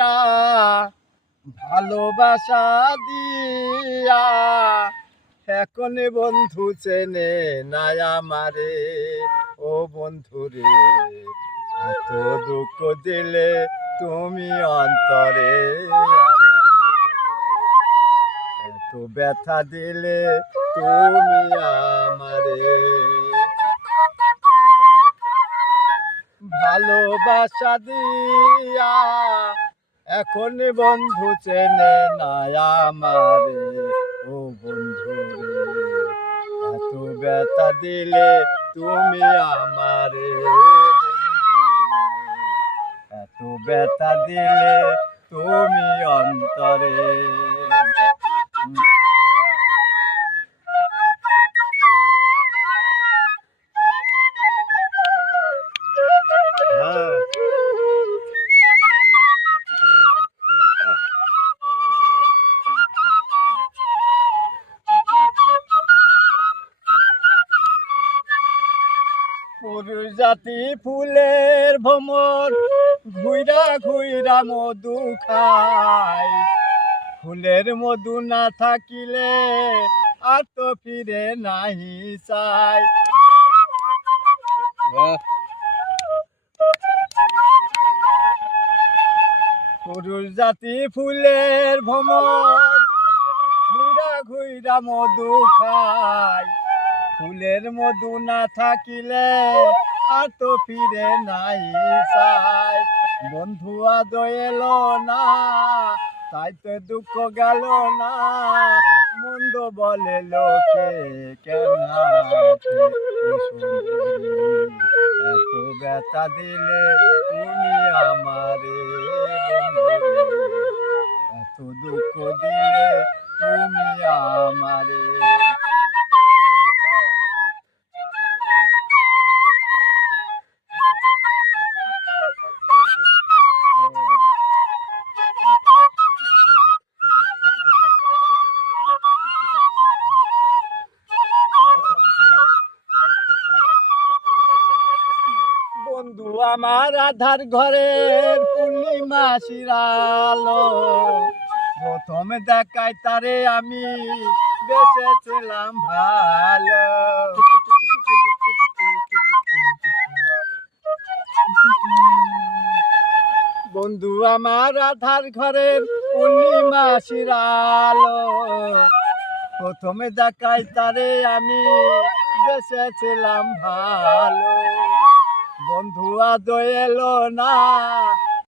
দিয়া ভালোবাসা দিয়া এখন বন্ধু চেনে নাই আমারে। ও বন্ধুরে এত দুঃখ দিলে তুমি অন্তরে এত ব্যথা দিলে তুমি আমারে। ভালোবাসা দিয়া এখন বন্ধু চেনে নাই আমারে। ও বন্ধু রে এত ব্যথা দিলে তুমি আমারে। এত ব্যথা দিলে তুমি অন্তরে। পুরুষ জাতি ফুলের ভ্রমর ঘুইরা ঘুইরা মধু খায়। ফুলের মধু না থাকিলে আর তো ফিরে নাহি চাই। পুরুষ জাতি ফুলের ভ্রমর ঘুইরা ঘুইরা মধু খায়। ফুলের মধু না থাকিলে আর তো ফিরে নাই চাই। বন্ধু আজ এলো না তাই তো দুঃখ গেল না। মন্দ বলে লোকে কেন এত ব্যথা দিলে তুমি আমারে। এত দুঃখ দিলে তুমি আমারে। বন্ধু আমার আধার ঘরের পূর্ণিমা শিরালো। প্রথমে দেখাই তারে আমি বেঁচেছিলাম ভালো। বন্ধু আমার আধার ঘরের পূর্ণিমা শিরালো। প্রথমে দেখাই তারে আমি বেঁচেছিলাম ভালো। বন্ধু আজ এলো না